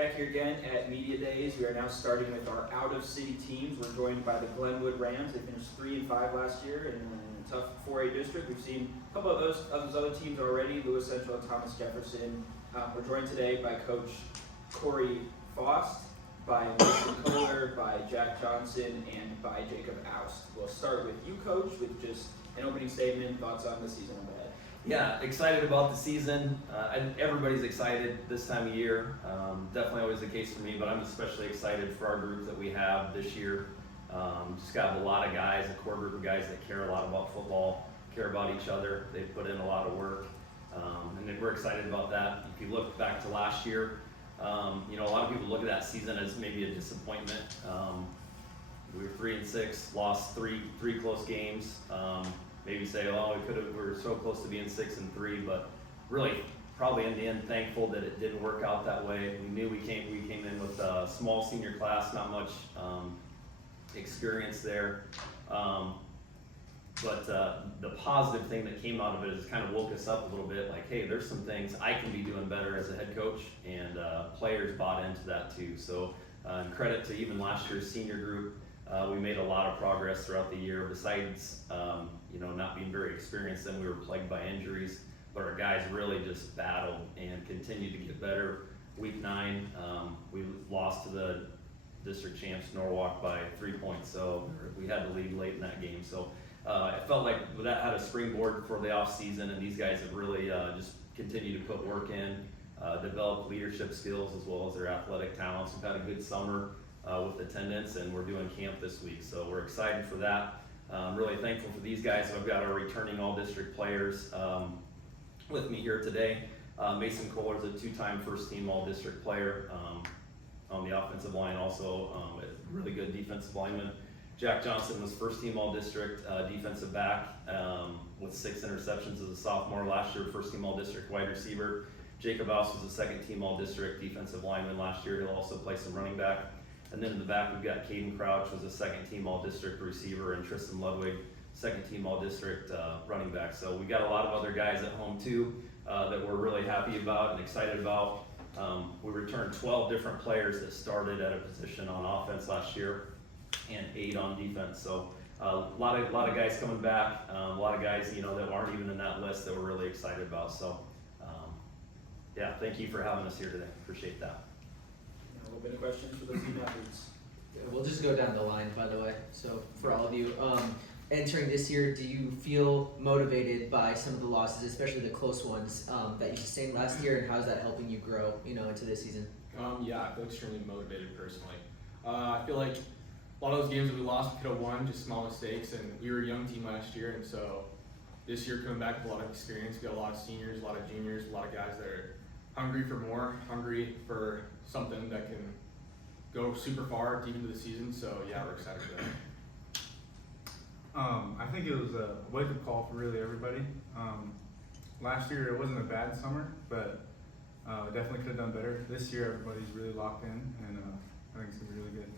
Back here again at Media Days. We are now starting with our out-of-city teams. We're joined by the Glenwood Rams. They finished 3-5 last year in a tough 4A district. We've seen a couple of those other teams already, Lewis Central and Thomas Jefferson. We're joined today by Coach Corey Faust, by Mason Kohler, by Jack Johnson, and by Jacob Oust. We'll start with you, Coach, with just an opening statement, thoughts on the season ahead. Yeah, excited about the season. Everybody's excited this time of year. Definitely always the case for me, but I'm especially excited for our group that we have this year. Just got a lot of guys, a core group of guys that care a lot about football, care about each other. They've put in a lot of work, and we're excited about that. If you look back to last year, a lot of people look at that season as maybe a disappointment. We were 3-6, lost three close games. Maybe say, oh, we were so close to being 6-3, but really, probably in the end, thankful that it didn't work out that way. We knew we came in with a small senior class, not much experience there. But the positive thing that came out of it is kind of woke us up a little bit, like, hey, there's some things I can be doing better as a head coach, and players bought into that too. So credit to even last year's senior group. We made a lot of progress throughout the year. Besides, not being very experienced, then we were plagued by injuries. But our guys really just battled and continued to get better. Week 9, we lost to the district champs Norwalk by 3 points, so we had to lead late in that game. So it felt like that had a springboard for the off season, and these guys have really just continued to put work in, develop leadership skills as well as their athletic talents. We've had a good summer with attendance, and we're doing camp this week, so we're excited for that. I'm really thankful for these guys. I've got our returning all-district players with me here today. Mason Kohler is a 2-time first-team all-district player on the offensive line, also a really good defensive lineman. Jack Johnson was first-team all-district defensive back with 6 interceptions as a sophomore last year, first-team all-district wide receiver. Jacob Oust was a second-team all-district defensive lineman last year. He'll also play some running back. And then in the back, we've got Caden Crouch, was a second-team all-district receiver, and Tristan Ludwig, second-team all-district running back. So we got a lot of other guys at home too that we're really happy about and excited about. We returned 12 different players that started at a position on offense last year, and 8 on defense. So a lot of guys coming back, a lot of guys that aren't even in that list that we're really excited about. So thank you for having us here today. Appreciate that. A little bit of questions for those team athletes. Yeah, we'll just go down the line, by the way. So for all of you, entering this year, do you feel motivated by some of the losses, especially the close ones that you sustained last year, and how's that helping you grow, into this season? Yeah, I feel extremely motivated personally. I feel like a lot of those games that we lost, we could have won, just small mistakes, and we were a young team last year, and so this year coming back with a lot of experience, we got a lot of seniors, a lot of juniors, a lot of guys that are hungry for more, hungry for something that can go super far deep into the season. So yeah, we're excited for that. I think it was a wake-up call for really everybody. Last year it wasn't a bad summer, but definitely could have done better. This year everybody's really locked in, and I think it's gonna be really good.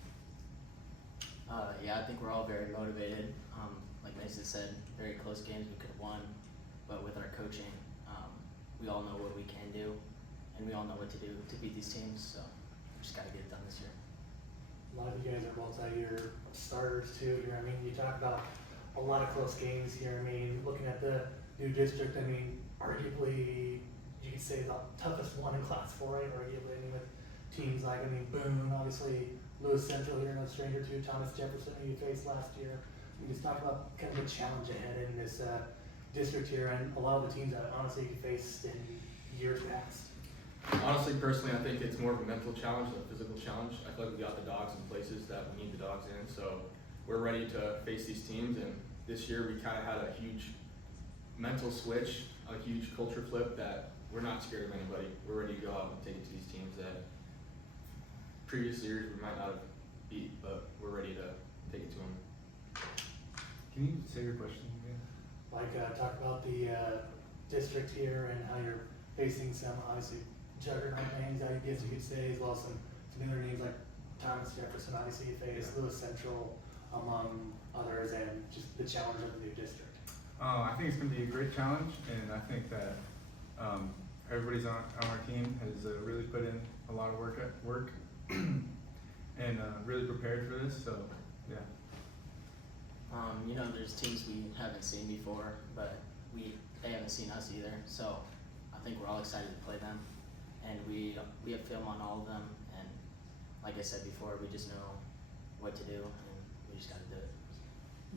I think we're all very motivated. Like Mason said, very close games we could have won, but with our coaching, we all know what we can do, and we all know what to do to beat these teams. So we just got to get it done this year. A lot of you guys are multi-year starters too here. I mean, you talk about a lot of close games here. I mean, looking at the new district, I mean, arguably you could say the toughest one in Class 4A, arguably. I mean, with teams like, Boone, obviously Lewis Central here, no stranger to Thomas Jefferson, who you faced last year. We just talk about kind of the challenge ahead in this district here, and a lot of the teams that honestly you faced in years past. Honestly, personally, I think it's more of a mental challenge than a physical challenge. I feel like we got the dogs in places that we need the dogs in, so we're ready to face these teams. And this year we kind of had a huge mental switch, a huge culture flip that we're not scared of anybody. We're ready to go out and take it to these teams that previous years we might not have beat, but we're ready to take it to them. Can you say your question again? Talk about the district here and how you're facing some obviously juggernaut names, I guess you could say, as well as some other names like Thomas Jefferson, obviously you face, Lewis Central, among others, and just the challenge of the new district. I think it's going to be a great challenge, and I think that everybody's on our team has really put in a lot of work and really prepared for this. So yeah. You know, there's teams we haven't seen before, but they haven't seen us either. So I think we're all excited to play them, and we have film on all of them. And like I said before, we just know what to do, and we just got to do it.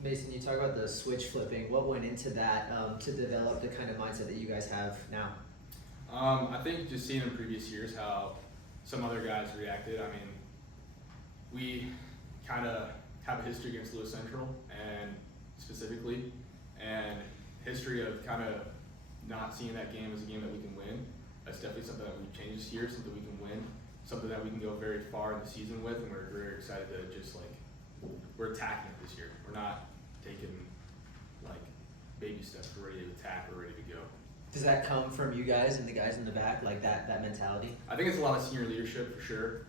Mason, you talk about the switch flipping. What went into that to develop the kind of mindset that you guys have now? I think just seeing in previous years how some other guys reacted. I mean, we kind of have a history against Lewis Central, and specifically, and history of kind of not seeing that game as a game that we can win. That's definitely something that we've changed this year, something we can win, something that we can go very far in the season with, and we're very excited to just we're attacking it this year. We're not taking baby steps. We're ready to attack. We're ready to go. Does that come from you guys and the guys in the back, like that mentality? I think it's a lot of senior leadership for sure.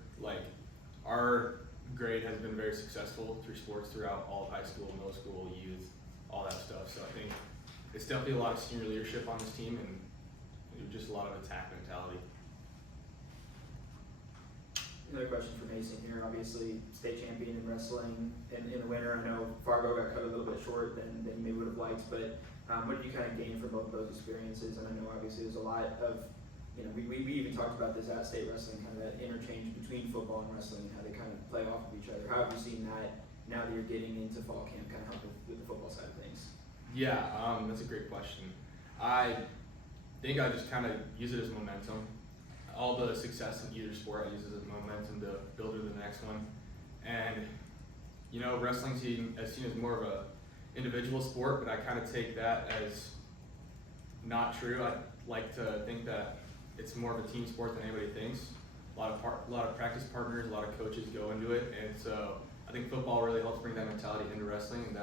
Our grade has been very successful through sports throughout all of high school, middle school, youth, all that stuff. So I think it's definitely a lot of senior leadership on this team, and just a lot of attack mentality. Another question for Mason here. Obviously, state champion in wrestling in the winter. I know Fargo got cut a little bit short than you maybe would have liked, but what did you kind of gain from both of those experiences? And I know obviously there's a lot of, we even talked about this at state wrestling, kind of that interchange between football and wrestling, how they kind of play off of each other. How have you seen that now that you're getting into fall camp, kind of help with the football side of things? Yeah, that's a great question. I think I just kind of use it as momentum. All the success in either sport, I use it as momentum to build to the next one. And wrestling seen as more of a individual sport, but I kind of take that as not true. I like to think that it's more of a team sport than anybody thinks. A lot of practice partners, a lot of coaches go into it, and so I think football really helps bring that mentality into wrestling. And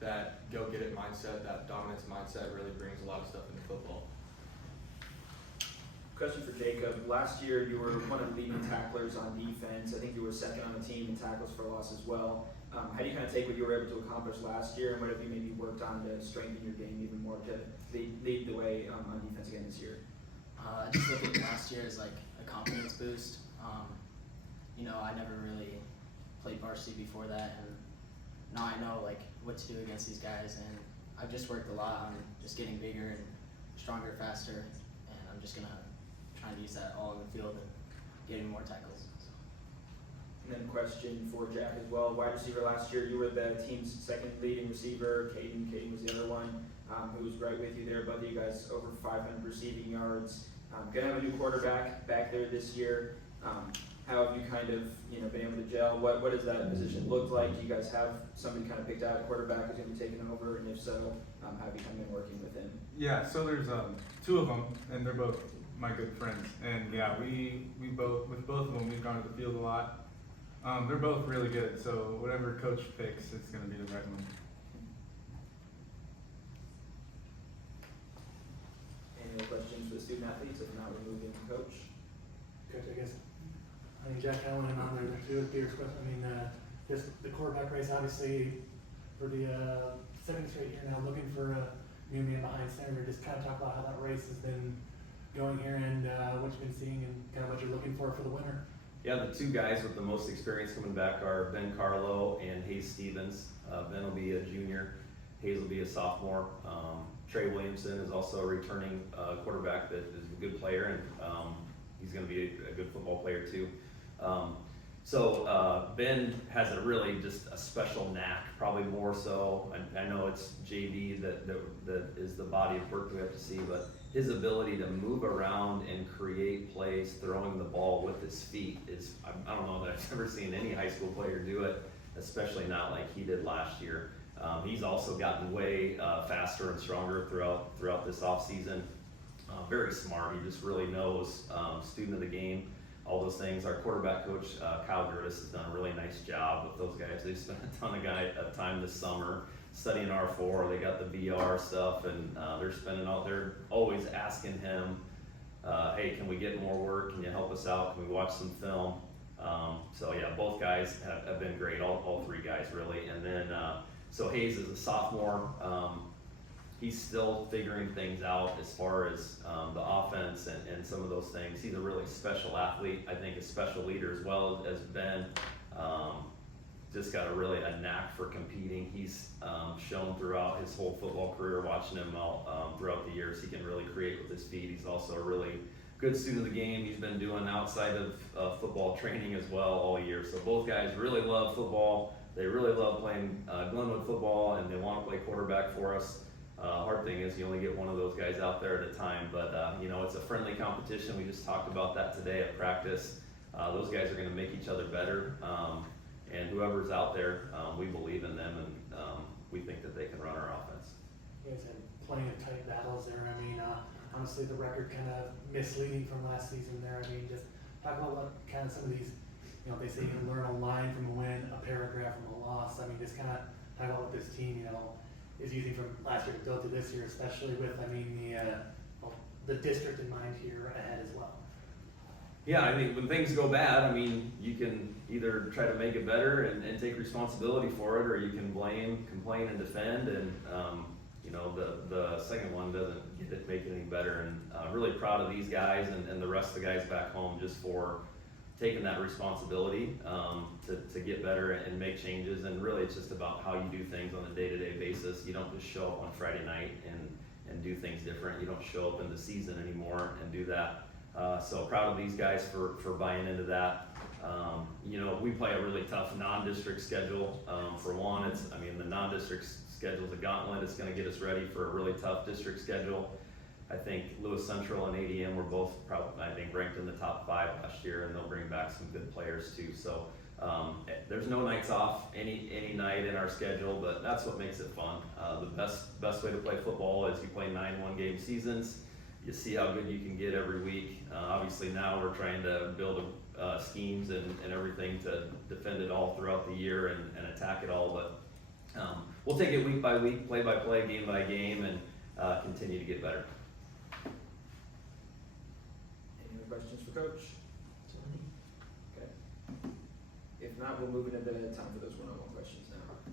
that go get it mindset, that dominance mindset, really brings a lot of stuff into football. Question for Jacob. Last year, you were one of the leading tacklers on defense. I think you were second on the team in tackles for loss as well. How do you kind of take what you were able to accomplish last year, and what have you maybe worked on to strengthen your game even more to lead the way on defense again this year? I just look at last year as a confidence boost. I never really played varsity before that, and now I know what to do against these guys, and I've just worked a lot on just getting bigger and stronger, faster, and I'm just gonna try and use that all in the field and getting more tackles. And then a question for Jack as well. Wide receiver last year, you were the team's second leading receiver. Caden was the other one who was right with you there. Both of you guys over 500 receiving yards. Gonna have a new quarterback back there this year. How have you kind of been able to gel? What does that position look like? Do you guys have somebody kind of picked out, a quarterback who's going to be taking over? And if so, how have you kind of been working with him? Yeah, so there's two of them, and they're both my good friends. And yeah, we both, with both of them, we've gone to the field a lot. They're both really good, so whatever coach picks, it's going to be the right one. Any other questions for the student athletes? If not, we're moving to coach. Coach, I guess, Jack Allen and on there too with Peter's question. Just the quarterback race, obviously, for the second straight year now, looking for a new man behind center. Just kind of talk about how that race has been going here and what you've been seeing and kind of what you're looking for the winner. Yeah, the two guys with the most experience coming back are Ben Carlo and Hayes Stevens. Ben will be a junior, Hayes will be a sophomore. Trey Williamson is also a returning quarterback that is a good player, and he's going to be a good football player too. Ben has just a special knack, probably more so. I know it's JV that is the body of work we have to see, but his ability to move around and create plays, throwing the ball with his feet is, I don't know that I've ever seen any high school player do it, especially not like he did last year. He's also gotten way faster and stronger throughout this offseason. Very smart. He just really knows, student of the game, all those things. Our quarterback coach, Kyle Gertis, has done a really nice job with those guys. They've spent a ton of time this summer studying R4. They got the VR stuff, and they're always asking him, hey, can we get more work? Can you help us out? Can we watch some film? Both guys have been great, all three guys really. And then, so Hayes is a sophomore. he's still figuring things out as far as the offense and some of those things. He's a really special athlete. I think a special leader as well as Ben. Just got a knack for competing. He's shown throughout his whole football career, watching him all throughout the years, he can really create with his feet. He's also a really good student of the game. He's been doing outside of football training as well all year. So both guys really love football. They really love playing Glenwood football, and they want to play quarterback for us. Hard thing is you only get one of those guys out there at a time, but it's a friendly competition. We just talked about that today at practice. Those guys are going to make each other better. And whoever's out there, we believe in them, and we think that they can run our offense. You guys had plenty of tight battles there. I mean, honestly, the record kind of misleading from last season there. I mean, just talk about what kind of some of these, they say you can learn a line from a win, a paragraph from a loss. I mean, just kind of talk about what this team, is using from last year to build to this year, especially with, the district in mind here ahead as well. Yeah, I mean, when things go bad, you can either try to make it better and take responsibility for it, or you can blame, complain, and defend. And the second one doesn't make it any better. And really proud of these guys and the rest of the guys back home just for taking that responsibility to get better and make changes. And really, it's just about how you do things on a day-to-day basis. You don't just show up on Friday night and do things different. You don't show up in the season anymore and do that. So proud of these guys for buying into that. We play a really tough non-district schedule. For one, the non-district schedule is a gauntlet. It's going to get us ready for a really tough district schedule. I think Lewis Central and ADM were both ranked in the top 5 last year, and they'll bring back some good players too. So there's no nights off any night in our schedule, but that's what makes it fun. The best way to play football is you play 9 one-game seasons. You see how good you can get every week. Obviously now we're trying to build schemes and everything to defend it all throughout the year and attack it all. But we'll take it week by week, play by play, game by game, and continue to get better. Any other questions for Coach? Okay. If not, we'll move into time for those one-on-one questions now.